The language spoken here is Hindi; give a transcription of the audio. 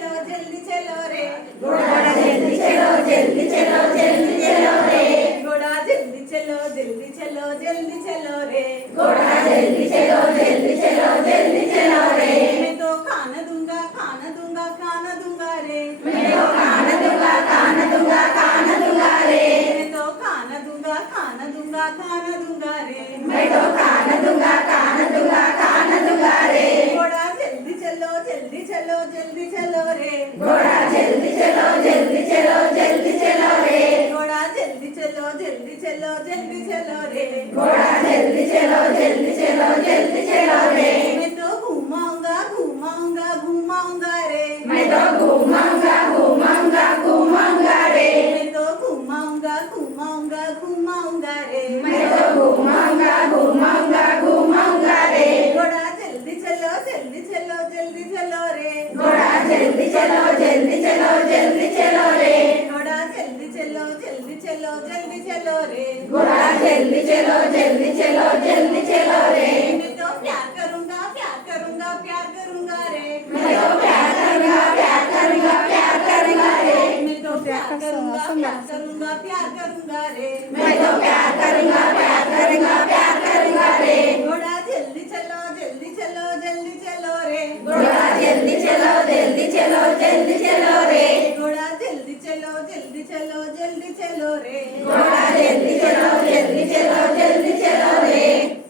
जल्दी चलो रे घोड़ा जल्दी चलो जल्दी चलो जल्दी चलो रे घोड़ा जल्दी चलो जल्दी चलो जल्दी चलो रे घोड़ा जल्दी चलो जल्दी चलो जल्दी चलो रे मैं तो खाना दूंगा खाना दूंगा खाना दूंगा रे मैं तो खाना दूंगा खाना दूंगा खाना दूंगा रे मैं तो खाना दूंगा खाना दूंगा खाना दूंगा रे मैं तो खाना दूंगा खाना दूंगा खाना दूंगा रे घोड़ा जल्दी चलो जल्दी चलो जल्दी चलो रे घोड़ा जल्दी चलो जल्दी चलो जल्दी चलो रे घोड़ा जल्दी चलो जल्दी चलो जल्दी चलो रे घोड़ा जल्दी चलो जल्दी चलो जल्दी चलो रे मैं तो घुमाऊंगा घुमाऊंगा घुमाऊंगा रे मैं तो घुमाऊंगा घुमाऊंगा घुमाऊंगा रे मैं तो घुमाऊंगा घुमाऊंगा घुमाऊंगा रे मैं तो घुमाऊंगा घुमाऊंगा घुमाऊंगा रे घोड़ा जल्दी चलो जल्दी चलो जल्दी चलो रे घोड़ा जल्दी चलो जल्दी चलो जल्दी चलो रे घोड़ा जल्दी चलो जल्दी चलो जल्दी चलो रे घोड़ा जल्दी चलो जल्दी चलो जल्दी चलो रे मैं तो प्यार करूंगा प्यार करूंगा प्यार करूंगा रे मैं तो प्यार करूंगा प्यार करूंगा प्यार करूंगा रे मैं तो प्यार करूंगा प्यार करूंगा प्यार करूंगा रे मैं तो प्यार करूंगा प्यार करूंगा प्यार करूंगा रे घोड़ा जल्दी चलो जल्दी चलो जल्दी चलो रे घोड़ा जल्दी चलो जल्दी चलो जल्दी चलो रे घोड़ा जल्दी चलो जल्दी चलो जल्दी चलो रे घोड़ा जल्दी चलो जल्दी चलो जल्दी चलो रे